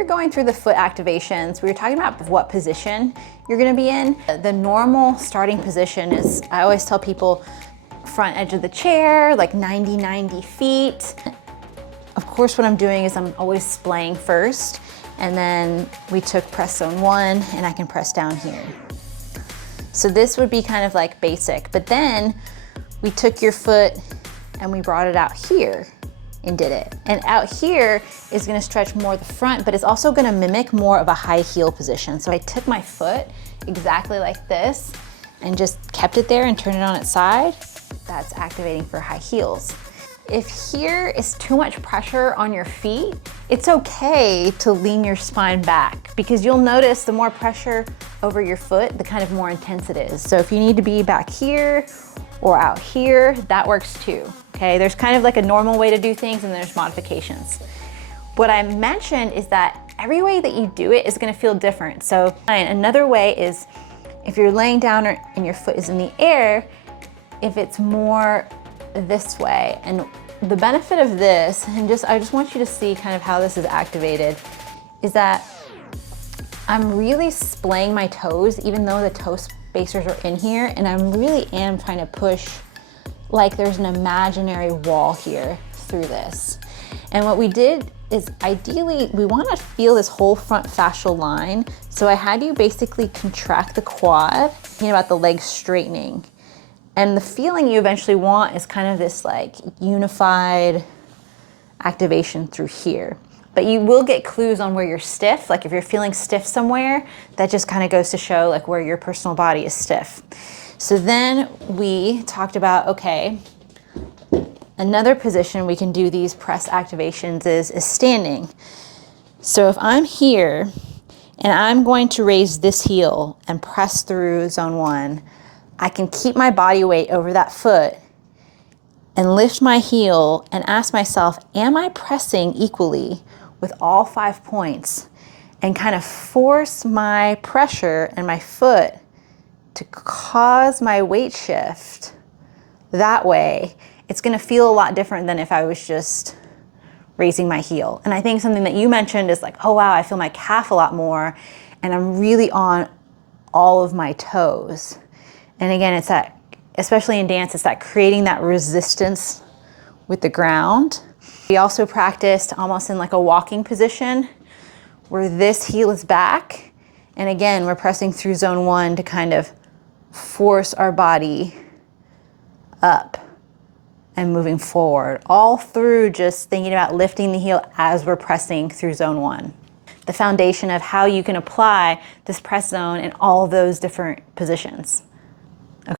you're going through the foot activations, we were talking about what position you're gonna be in. The normal starting position is, I always tell people, front edge of the chair, like 90 feet. Of course, what I'm doing is I'm always splaying first, and then we took press zone 1, and I can press down here. So this would be kind of like basic, but then we took your foot and we brought it out here and did it. And out here is gonna stretch more the front, but it's also gonna mimic more of a high heel position. So I took my foot exactly like this and just kept it there and turned it on its side. That's activating for high heels. If here is too much pressure on your feet, it's okay to lean your spine back, because you'll notice the more pressure over your foot, the kind of more intense it is. So if you need to be back here or out here, that works too, okay? There's kind of like a normal way to do things, and there's modifications. What I mentioned is that every way that you do it is gonna feel different. So another way is if you're laying down and your foot is in the air, if it's more this way. And the benefit of this, and I just want you to see kind of how this is activated, is that I'm really splaying my toes, even though the toe spacers are in here, and I really am trying to push like there's an imaginary wall here through this. And what we did is, ideally, we want to feel this whole front fascial line. So I had you basically contract the quad, thinking about the legs straightening. And the feeling you eventually want is kind of this like unified activation through here. But you will get clues on where you're stiff. Like if you're feeling stiff somewhere, that just kind of goes to show like where your personal body is stiff. So then we talked about, okay, another position we can do these press activations is standing. So if I'm here and I'm going to raise this heel and press through zone 1, I can keep my body weight over that foot and lift my heel and ask myself, am I pressing equally with all 5 points? And kind of force my pressure and my foot to cause my weight shift that way. It's gonna feel a lot different than if I was just raising my heel. And I think something that you mentioned is like, oh wow, I feel my calf a lot more, and I'm really on all of my toes. And again, it's that, especially in dance, it's that creating that resistance with the ground. We also practiced almost in like a walking position where this heel is back. And again, we're pressing through zone 1 to kind of force our body up and moving forward, all through just thinking about lifting the heel as we're pressing through zone 1. The foundation of how you can apply this press zone in all of those different positions.